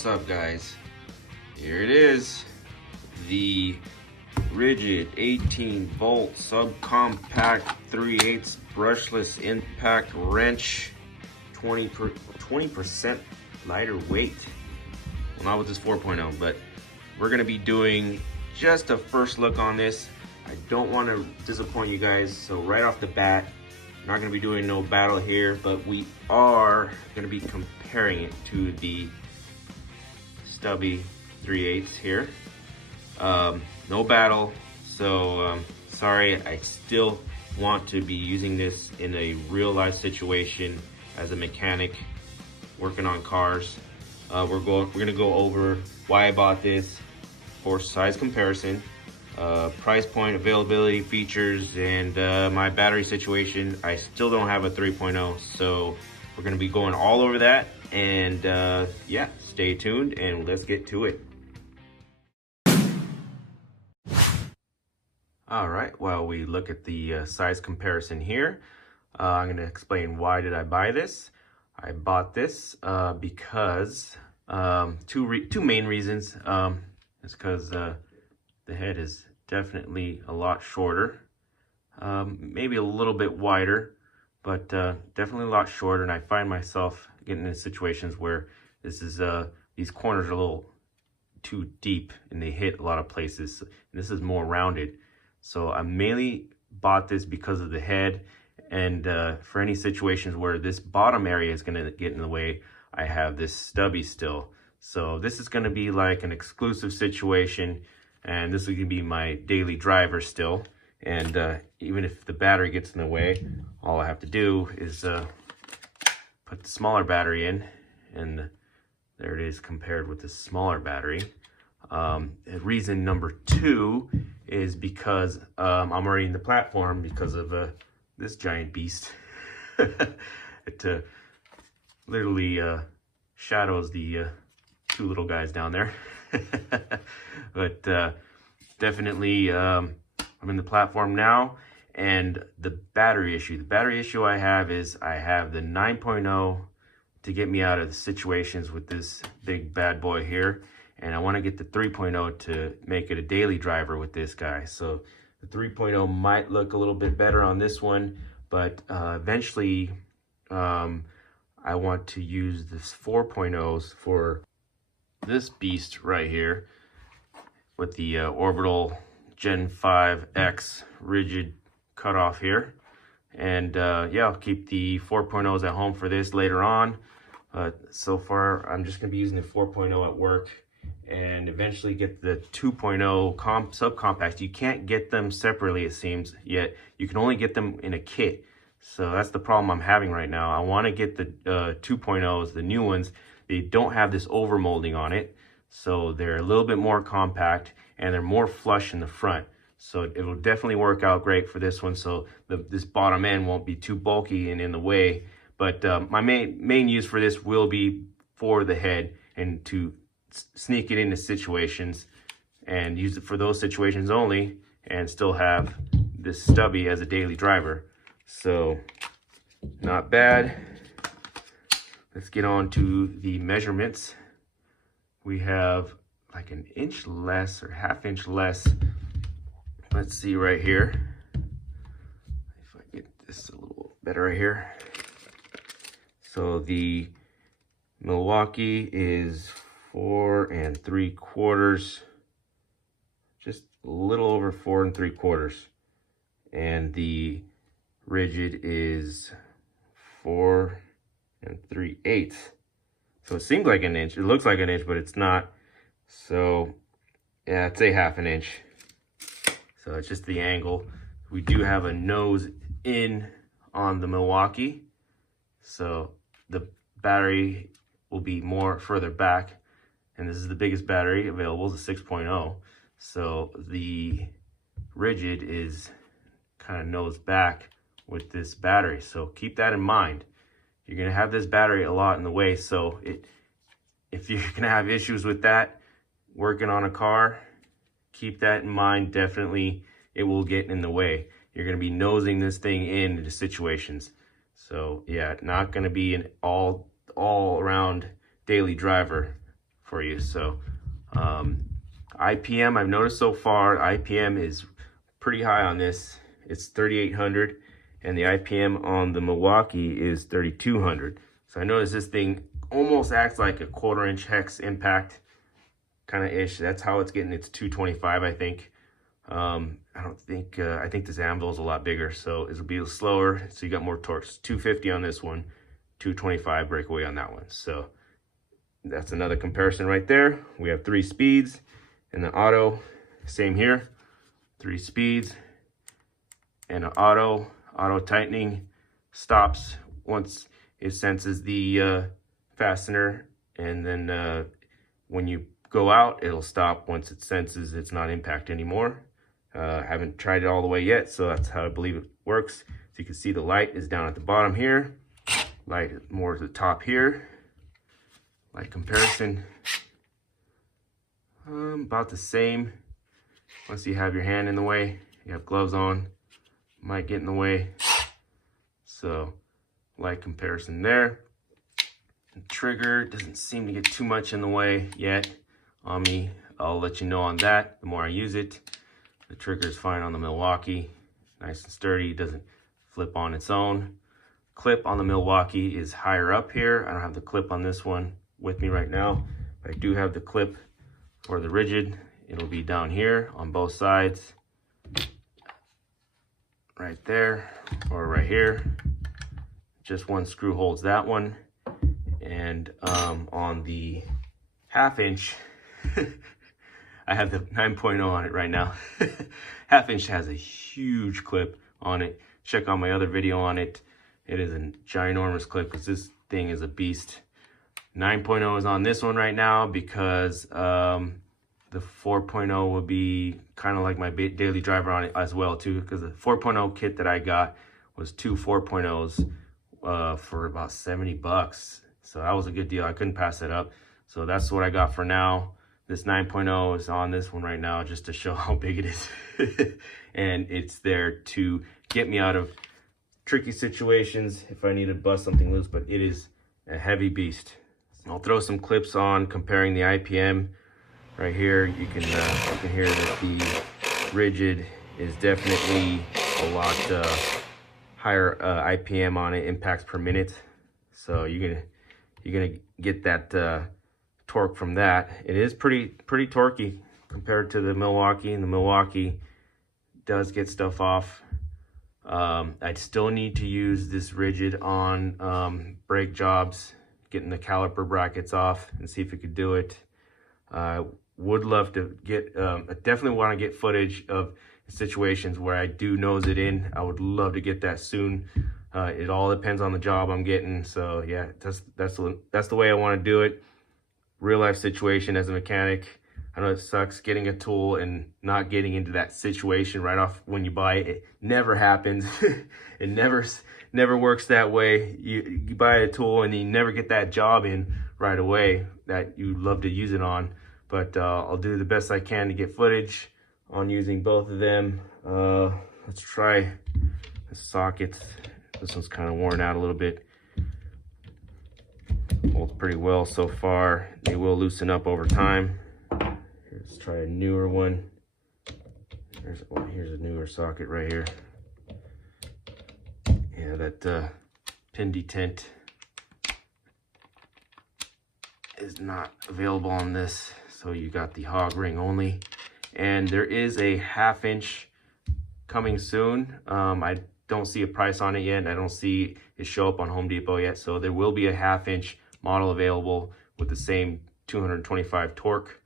What's up, guys? Here it is, the Ridgid 18-volt subcompact 3/8 brushless impact wrench, 20% lighter weight. Well, not with this 4.0, but we're gonna be doing just a first look on this. I don't want to disappoint you guys, so right off the bat, not gonna be doing no battle here, but we are gonna be comparing it to the stubby 3/8 here. No battle, so sorry. I still want to be using this in a real life situation as a mechanic working on cars. We're gonna go over why I bought this for size comparison, price point, availability, features, and my battery situation. I still don't have a 3.0, so we're gonna be going all over that. And yeah, stay tuned and let's get to it. All right, well, we look at the size comparison here. I'm gonna explain why did I buy this. I bought this because two main reasons. It's because the head is definitely a lot shorter, maybe a little bit wider, but definitely a lot shorter. And I find myself getting in situations where these corners are a little too deep and they hit a lot of places. And this is more rounded. So I mainly bought this because of the head, and for any situations where this bottom area is gonna get in the way, I have this stubby still. So this is gonna be like an exclusive situation, and this is gonna be my daily driver still. And even if the battery gets in the way, all I have to do is put the smaller battery in, and there it is compared with the smaller battery. Reason number two is because I'm already in the platform because of this giant beast. It literally shadows the two little guys down there. But definitely I'm in the platform now. And the battery issue I have is I have the 9.0 to get me out of the situations with this big bad boy here. And I want to get the 3.0 to make it a daily driver with this guy. So the 3.0 might look a little bit better on this one, but eventually I want to use this 4.0s for this beast right here with the orbital Gen 5X Ridgid cutoff here. And yeah, I'll keep the 4.0s at home for this later on. So far, I'm just gonna be using the 4.0 at work, and eventually get the 2.0 subcompact. You can't get them separately, it seems, yet you can only get them in a kit. So that's the problem I'm having right now. I want to get the 2.0s, the new ones. They don't have this overmolding on it, so they're a little bit more compact and they're more flush in the front. So it will definitely work out great for this one. So this bottom end won't be too bulky and in the way. But my main use for this will be for the head, and to sneak it into situations and use it for those situations only, and still have this stubby as a daily driver. So not bad. Let's get on to the measurements. We have like an inch less or ½ inch less. Let's see right here. If I get this a little better right here. So the Milwaukee is 4 3/4, just a little over 4 3/4, and the Ridgid is 4 3/8. So it seems like an inch. It looks like an inch, but it's not. So yeah, I'd say ½ inch. So it's just the angle. We do have a nose in on the Milwaukee, so the battery will be more further back. And this is the biggest battery available, the 6.0. So the Ridgid is kind of nose back with this battery. So keep that in mind. You're gonna have this battery a lot in the way. So if you're gonna have issues with that, working on a car, keep that in mind. Definitely, it will get in the way. You're gonna be nosing this thing into situations. So yeah, not gonna be an all around daily driver for you. So IPM, I've noticed so far, IPM is pretty high on this. It's 3,800, and the IPM on the Milwaukee is 3,200. So I noticed this thing almost acts like a 1/4 inch hex impact kind of ish. That's how it's getting its 225, I think. I think this anvil is a lot bigger, so it'll be slower, so you got more torque. 250 on this one, 225 breakaway on that one. So that's another comparison right there. We have 3 speeds, and the auto, same here, 3 speeds, and an auto tightening stops once it senses the fastener, and then when you go out, it'll stop once it senses it's not impact anymore. Haven't tried it all the way yet, so that's how I believe it works. So you can see the light is down at the bottom here, light more to the top here. Light comparison, about the same. Once you have your hand in the way, you have gloves on, might get in the way. So light comparison there. The trigger doesn't seem to get too much in the way yet on me. I'll let you know on that the more I use it. The trigger is fine on the Milwaukee, nice and sturdy, doesn't flip on its own. Clip on the Milwaukee is higher up here. I don't have the clip on this one with me right now, but I do have the clip for the Ridgid. It'll be down here on both sides, right there or right here. Just one screw holds that one. And on the 1/2 inch, I have the 9.0 on it right now. 1/2 inch has a huge clip on it. Check out my other video on it. It is a ginormous clip because this thing is a beast. 9.0 is on this one right now because the 4.0 will be kind of like my daily driver on it as well too, because the 4.0 kit that I got was 2 4.0s for about 70 bucks. So that was a good deal. I couldn't pass that up. So that's what I got for now. This 9.0 is on this one right now just to show how big it is. And it's there to get me out of tricky situations if I need to bust something loose, but it is a heavy beast. I'll throw some clips on comparing the IPM. Right here, you can hear that the Ridgid is definitely a lot higher IPM on it, impacts per minute. So you're gonna get that torque from that. It is pretty torquey compared to the Milwaukee, and the Milwaukee does get stuff off. I still need to use this Ridgid on brake jobs, getting the caliper brackets off and see if we could do it. Would love to get, I definitely want to get footage of situations where I do nose it in. I would love to get that soon. It all depends on the job I'm getting. So yeah, that's the way I want to do it. Real life situation as a mechanic. I know it sucks getting a tool and not getting into that situation right off when you buy it. It never happens. It never works that way. You buy a tool and you never get that job in right away that you love to use it on. But I'll do the best I can to get footage on using both of them. Let's try the sockets. This one's kind of worn out a little bit. Holds pretty well so far. They will loosen up over time. Let's try a newer one. Here's a newer socket right here. Yeah, that pin detent is not available on this. So you got the hog ring only. And there is a 1/2 inch coming soon. I don't see a price on it yet. I don't see it show up on Home Depot yet. So there will be a 1/2 inch model available with the same 225 torque.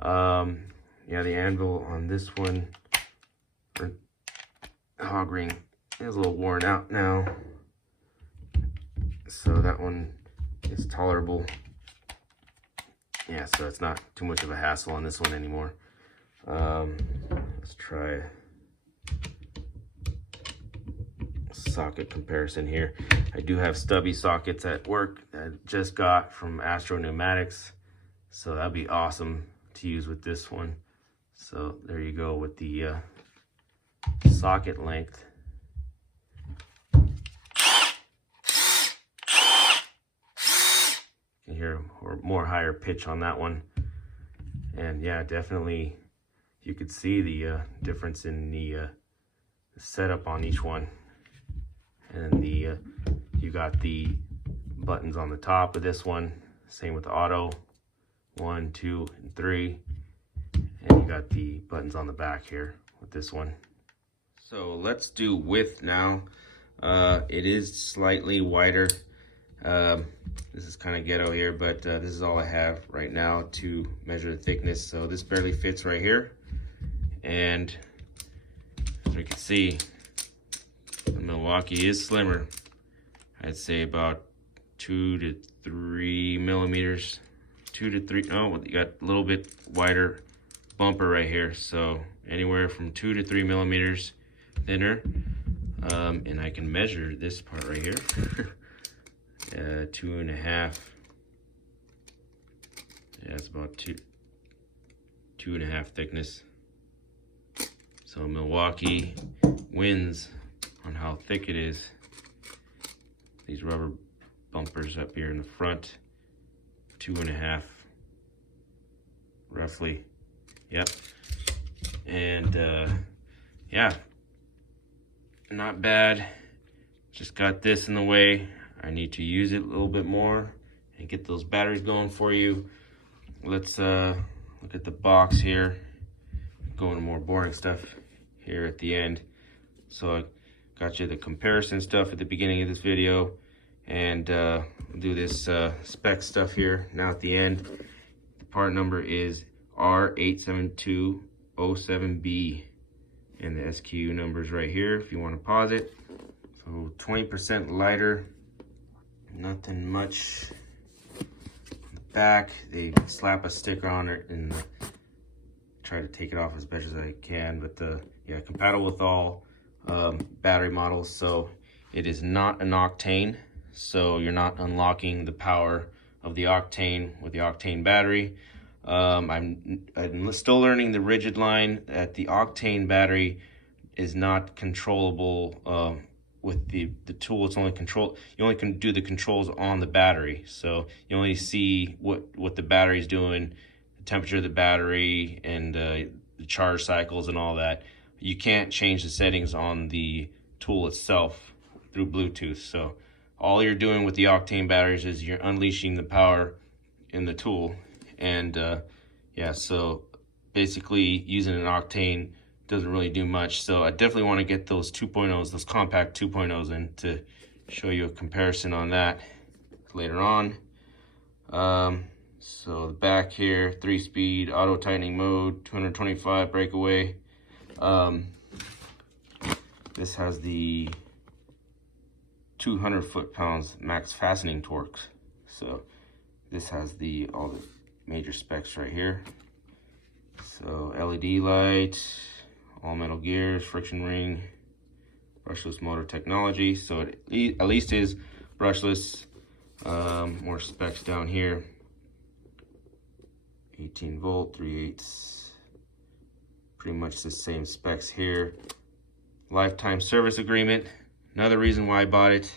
Yeah, the anvil on this one, or hog ring, is a little worn out now. So that one is tolerable. Yeah, so it's not too much of a hassle on this one anymore. Let's try socket comparison here. I do have stubby sockets at work that I just got from Astro Pneumatics, so that'd be awesome to use with this one. So there you go with the socket length. You can hear more higher pitch on that one. And yeah, definitely you could see the difference in the setup on each one. And you got the buttons on the top of this one, same with the auto, 1, 2, and 3. And you got the buttons on the back here with this one. So let's do width now. It is slightly wider. This is kind of ghetto here, but this is all I have right now to measure the thickness. So this barely fits right here. And as you can see, the Milwaukee is slimmer. I'd say about 2 to 3 millimeters. 2 to 3, oh, you got a little bit wider bumper right here. So anywhere from 2 to 3 millimeters thinner. And I can measure this part right here. 2.5. Yeah, it's about 2.5 thickness. So Milwaukee wins on how thick it is. These rubber bumpers up here in the front, 2.5, roughly. Yep. And yeah, not bad. Just got this in the way. I need to use it a little bit more and get those batteries going for you. Let's look at the box here. Go into more boring stuff here at the end. So I got you the comparison stuff at the beginning of this video, and do this spec stuff here now at the end. The part number is R87207B, and the SKU number is right here if you want to pause it. So 20% lighter, nothing much. Back, they slap a sticker on it and try to take it off as best as I can, but yeah, compatible with all battery models. So it is not an octane, so you're not unlocking the power of the octane with the octane battery. I'm still learning the Ridgid line that the octane battery is not controllable with the tool. It's only you only can do the controls on the battery, so you only see what the battery's doing, the temperature of the battery, and the charge cycles and all that. You can't change the settings on the tool itself through Bluetooth. So all you're doing with the octane batteries is you're unleashing the power in the tool. And yeah, so basically using an octane doesn't really do much. So I definitely want to get those 2.0s, those compact 2.0s in to show you a comparison on that later on. So the back here, 3-speed auto tightening mode, 225 breakaway. This has the 200 foot-pounds max fastening torques. So this has all the major specs right here. So LED light, all metal gears, friction ring, brushless motor technology. So it at least is brushless. More specs down here. 18 volt, 3/8. Pretty much the same specs here. Lifetime service agreement. Another reason why I bought it.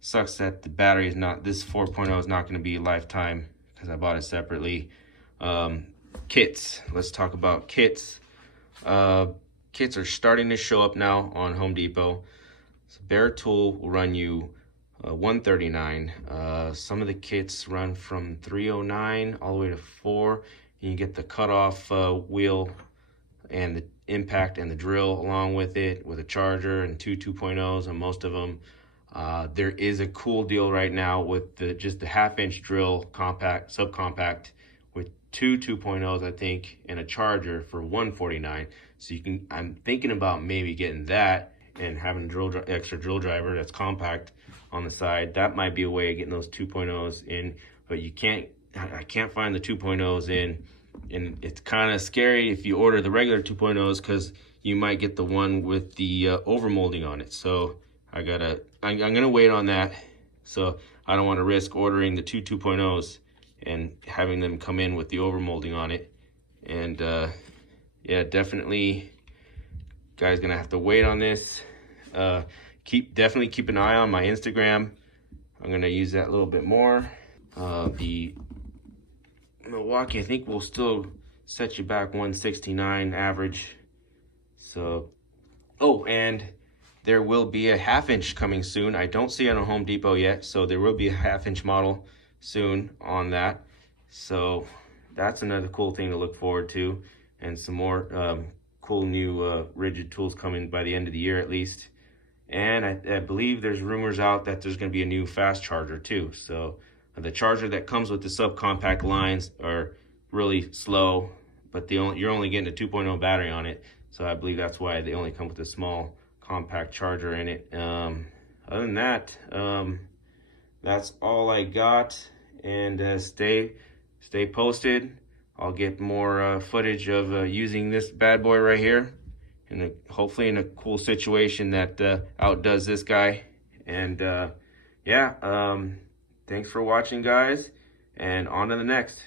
Sucks that the battery is not, this 4.0 is not going to be lifetime because I bought it separately. Kits. Let's talk about kits. Kits are starting to show up now on Home Depot. So bare tool will run you $139. Some of the kits run from $309 all the way to $4. You get the cutoff wheel and the impact and the drill along with it, with a charger and two 2.0s on most of them. There is a cool deal right now with just the 1/2-inch drill compact, subcompact, with two 2.0s, I think, and a charger for $149. So you can, I'm thinking about maybe getting that and having extra drill driver that's compact on the side. That might be a way of getting those 2.0s in, but I can't find the 2.0s in, and it's kind of scary if you order the regular 2.0s because you might get the one with the overmolding on it. So I'm gonna wait on that. So I don't want to risk ordering the two 2.0s and having them come in with the overmolding on it. And yeah, definitely, guys, gonna have to wait on this. Definitely keep an eye on my Instagram. I'm gonna use that a little bit more. The Milwaukee, I think, will still set you back 169 average. So, oh, and there will be a 1/2 inch coming soon. I don't see it on Home Depot yet, so there will be a 1/2 inch model soon on that. So that's another cool thing to look forward to, and some more cool new Ridgid tools coming by the end of the year at least. And I believe there's rumors out that there's going to be a new fast charger too. So the charger that comes with the subcompact lines are really slow, but you're only getting a 2.0 battery on it. So I believe that's why they only come with a small compact charger in it. Other than that, that's all I got. And stay posted. I'll get more footage of using this bad boy right here, and hopefully in a cool situation that outdoes this guy. And yeah, thanks for watching, guys, and on to the next.